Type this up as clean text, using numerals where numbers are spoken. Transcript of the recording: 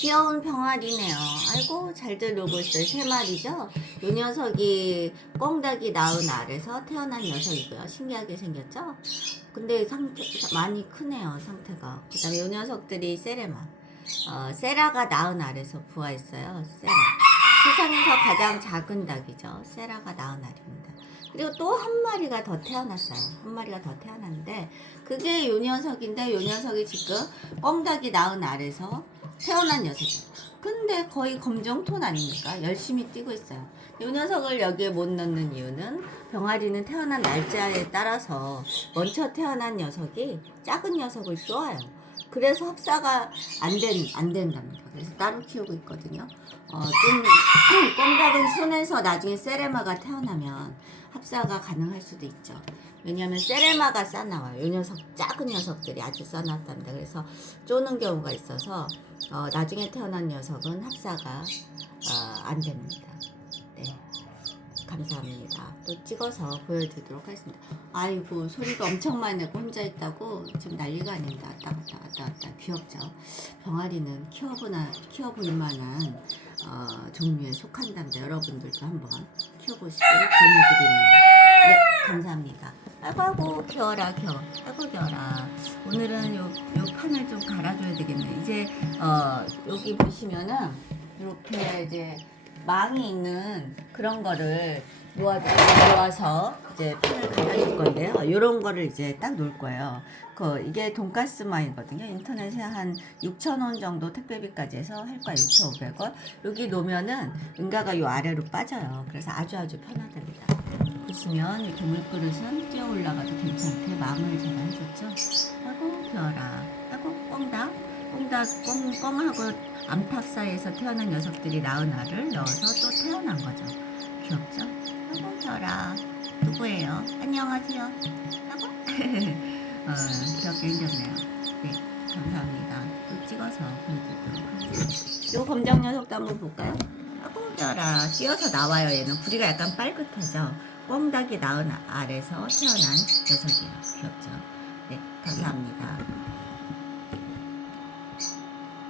귀여운 병아리네요. 아이고 잘들 놀고 있어요. 세 마리죠. 요 녀석이 꽁닭이 낳은 알에서 태어난 녀석이고요. 신기하게 생겼죠. 근데 상태 많이 크네요. 상태가. 그 다음에 요 녀석들이 세레마. 세라가 낳은 알에서 부화했어요. 세라. 세상에서 가장 작은 닭이죠. 세라가 낳은 알입니다. 그리고 또 한 마리가 더 태어났어요. 한 마리가 더 태어났는데 그게 요 녀석인데 요 녀석이 지금 꽁닭이 낳은 알에서 태어난 녀석이에요. 근데 거의 검정톤 아닙니까? 열심히 뛰고 있어요. 이 녀석을 여기에 못 넣는 이유는 병아리는 태어난 날짜에 따라서 먼저 태어난 녀석이 작은 녀석을 쪼아요. 그래서 합사가 안 된답니다. 그래서 따로 키우고 있거든요. 좀 꽁닭은 순해서 나중에 세레마가 태어나면 합사가 가능할 수도 있죠. 왜냐하면 세레마가 싸나와요. 이 녀석 작은 녀석들이 아주 싸나왔답니다. 그래서 쪼는 경우가 있어서 나중에 태어난 녀석은 합사가 안 됩니다. 네, 감사합니다. 또 찍어서 보여드리도록 하겠습니다. 아이고 소리도 엄청 많이 내고 혼자 있다고 지금 난리가 아닙니다. 왔다 갔다 귀엽죠. 병아리는 키워볼 만한 종류에 속한답니다. 여러분들도 한번 키워보시길 권유드리네요. 네, 감사합니다. 아이고 귀여워라 귀여워. 아이고 귀여워라. 오늘은 요 판을 좀 갈아줘야 되겠네. 이제 여기 보시면은 이렇게 이제 망이 있는 그런 거를 모아서 이제 판을 갈아줄 건데요. 요런 거를 이제 딱 놓을 거예요. 이게 돈가스 망이거든요. 인터넷에 한 6,000원 정도 택배비까지 해서 할 거야. 6,500원. 여기 놓으면은 응가가 요 아래로 빠져요. 그래서 아주 편하답니다. 보시면 이렇게 물그릇은 뛰어 올라가도 괜찮게 망을 제가 해줬죠. 아이고 귀여워라. 아이고 꽁하고 암탉 사이에서 태어난 녀석들이 낳은 알을 넣어서 또 태어난 거죠. 귀엽죠? 아이고 귀여워라. 누구예요? 안녕하세요. 아이고 귀엽게 생겼네요. 네, 감사합니다. 또 찍어서 보여드리도록 하겠습니다. 요 검정 녀석도 한번 볼까요? 아이고 귀여워라. 뛰어서 나와요. 얘는 부리가 약간 빨갛죠. 꽁닭이 낳은 알에서 태어난 녀석이에요. 귀엽죠? 네, 감사합니다.